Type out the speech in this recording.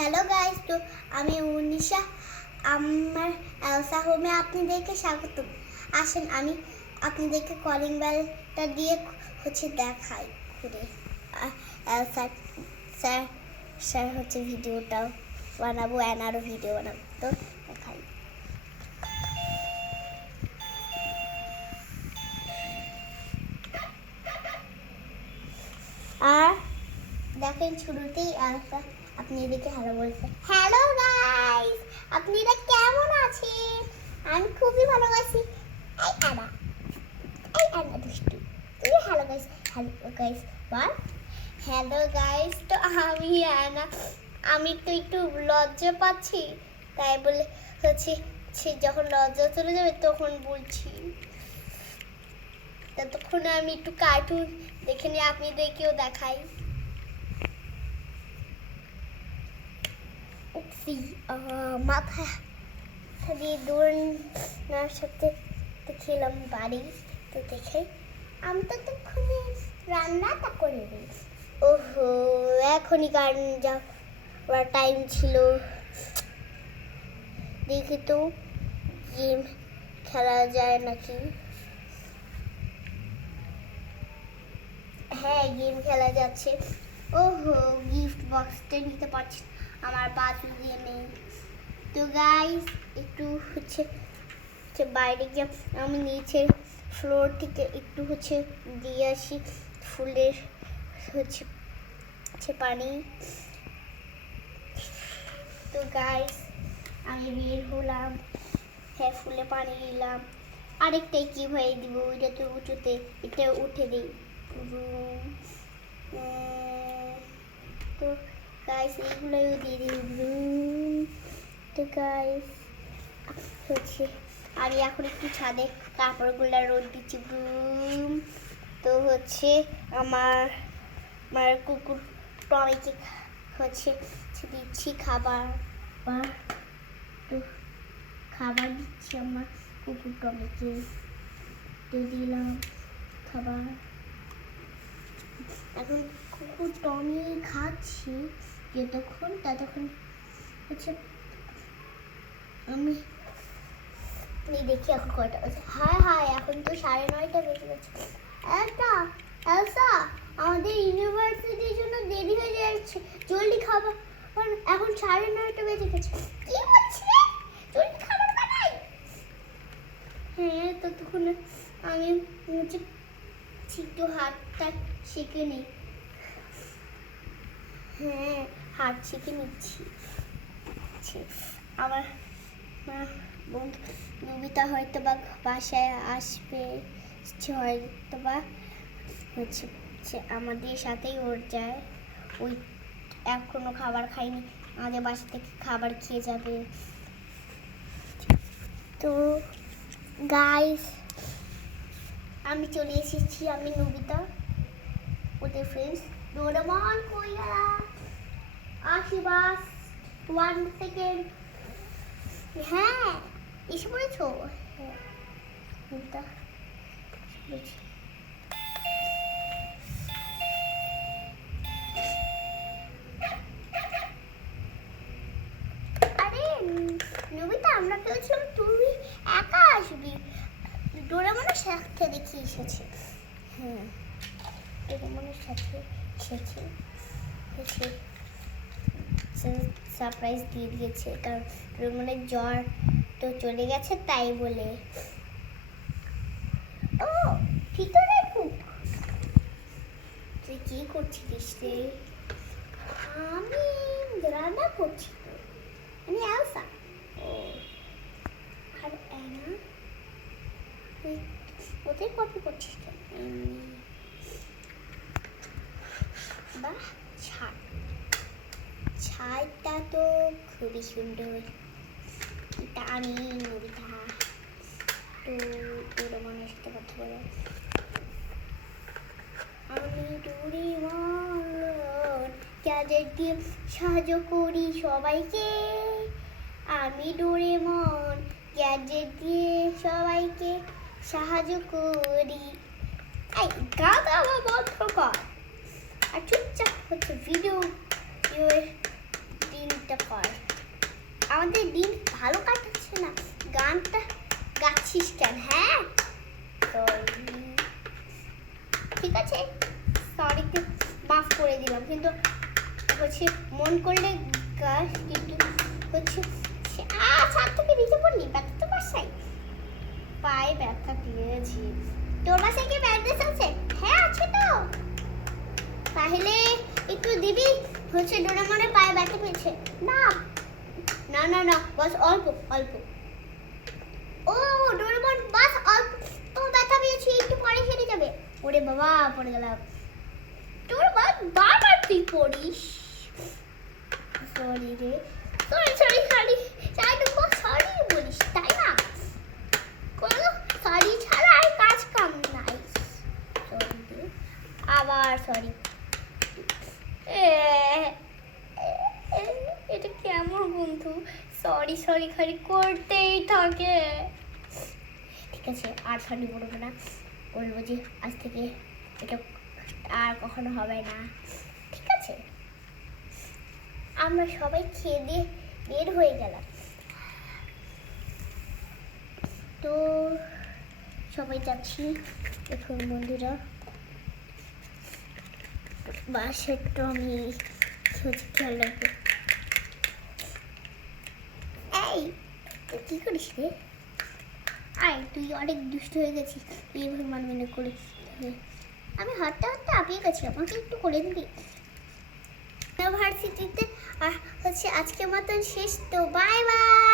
Hello guys, তো আমি উনিশা, আমার এলসা হোমে আপনাদেরকে স্বাগত। আসেন আমি আপনাদেরকে কলিং বেলটা দিয়ে দেখাই ঘুরে। এলসা স্যার স্যার ভিডিওটাও বানাবো, আরও ভিডিও বানাবো, তো দেখাই। আর দেখেন শুরুতেই এলসা আপনি এদিকে হ্যালো বলছে। হ্যালো গাইস, আপনারা কেমন আছেন? আমি খুবই ভালো আছি। এই আনা দুষ্টু, তুই হ্যালো গাইস বল। হ্যালো গাইস, তো আমি আনা, আমি তো একটু লজ্জা পাচ্ছি, তাই বলে সে যখন লজ্জা চলে যাবে তখন বলছি। ততক্ষণে আমি একটু কার্টুন দেখে নিয়ে আপনাদেরকেও দেখাই। মাথা দিয়ে দৌড়ানোর সাথে খেলাম বাড়ি, তো দেখে আমি তো ততক্ষণে রান্নাটা করে দিই। ওহো, এখনই কারেন্ট যাওয়ার টাইম ছিল। দেখি তো গেম খেলা যায় নাকি। হ্যাঁ, গেম খেলা যাচ্ছে। ওহো, গিফট বক্সটা নিতে পারছি, আমার বাজু দিয়ে নেই। তো গাইস একটু বাইরে গিয়ে আমি নিচে ফ্লোর থেকে একটু দিয়ে আসি ফুলের পানি। তো গাইস আমি বের হলাম, হ্যাঁ ফুলে পানি দিলাম। আরেকটাই কি হয়ে দিব, ওইটা তো উঁচুতে, এটা উঠে দিই। তো গাইস এইগুলোও দিয়ে দিই। তো গাইস আমি এখন একটু ছাদে কাপড়গুলো রোদ দিচ্ছি। তো আমার কুকুর টমিকে দিচ্ছি খাবার। তো খাবার দিচ্ছি আমার কুকুর টমিকে, দিলাম খাবার। এখন কুকুর টমি খাচ্ছি, ততক্ষণ আমি দেখি এখন কয়টা বাজে। হায় এখন তো 9:30 বেজে গেছে। এলসা, আমাদের ইউনিভার্সিটির জন্য দেরি হয়ে যাচ্ছে, জলদি খাবার। এখন 9:30 বেজে গেছে। কি বলছিলে? জলদি খাবার বানাই। হ্যাঁ, ততক্ষণ আমি একটু হাতটা শিখে নিই। হ্যাঁ, হাত শিখে নিচ্ছি। আমার বন্ধু নবিতা হয়তো বা বাসায় আসবে, হয়তো বা আমাদের সাথেই ওর যায়। ওই এখনো খাবার খাইনি, আমাদের বাসা থেকে খাবার খেয়ে যাবে। তো গাইস আমি চলে এসেছি, আমি নবিতা, ওদের ফ্রেন্ডস। ডোরেমন কই গেলা? আসি বাস, 1 সেকেন্ড। হ্যাঁ, এসে পড়েছো? হ্যাঁ, আরে নবিতা, আমরা ভেবেছিলাম তুই একা আসবি, ডোরেমনের সাথে দেখি এসেছে। হ্যাঁ, ডোরেমনের সাথে এসেছে, সারপ্রাইজ দিয়ে দিয়েছে, কারণ ডোরেমনের জ্বর তো চলে গেছে, তাই বলে। ও ভিতরে খুব, তুই কি করছিস রে? আমি রান্না করছি। আমি এলসা। ও আর অ্যানা, ওদের কপি করছিস কেন? বাহ, ছাদটা তো খুবই সুন্দর। এটা আমি নবিতা। তো ডোরেমনের সাথে কথা বলো। আমি ডোরেমন, গ্যাজেট দিয়ে সাহায্য করি সবাইকে। আমি ডোরেমন, গ্যাজেট দিয়ে সবাইকে সাহায্য করি। এই গাদা বন্ধ কর আর চুপচাপ ভিডিও দিনটা কর। আমাদের দিন ভালো কাটাচ্ছে না, গানটা গাচ্ছিস কেন? হ্যাঁ ঠিক আছে, সরিকে মাফ করে দিলাম, কিন্তু হচ্ছে মন করলে গাছ, কিন্তু হচ্ছে ছাদ থেকে নিচে পড়লি, ব্যথা তো বাসায় পায়ে ব্যথা পেয়েছি। তোর বাসায় কি ব্যান্ডেজ আছে? হ্যাঁ আছে তো। তাহলে একটু দিবি, হচ্ছে ডোরেমনের পায়ে ব্যথা পেয়েছে। না না না না, বাস অল্প অল্প। ও ডোরেমন, বাস অল্প তো ব্যথা পেয়েছি, একটু পরে সেরে যাবে। ওরে বাবা, পড়ে গেলাম। তোর বারবার তুই পড়িস। সরি রে, সরি সরি সরি, চাইটুকু সরি বলিস তাই না? কোনো সরি ছাড়া আর কাজ কাম নাই। সরি রে, আবার সরি। এটা কেমন বন্ধু, সরি সরি খালি করতেই থাকে। ঠিক আছে, আর সরি বলবো না, বলবো যে আজ থেকে এটা আর কখনো হবে না, ঠিক আছে? আমরা সবাই খেয়ে দিয়ে বের হয়ে গেলাম। তো সবাই যাচ্ছি এখন বন্ধুরা, বাসে একটু আমি খেয়াল রাখবো। এই তুই কি করিস রে? আয়, তুই অনেক দুষ্ট হয়ে গেছিস, এইভাবে মানবে না করিস। আমি হাঁটতে হাঁটতে হাঁপিয়ে গেছি, আমাকে একটু করে দিবি? ইউনিভার্সিটিতে হচ্ছে আজকের মতন শেষ, তো বাই বাই।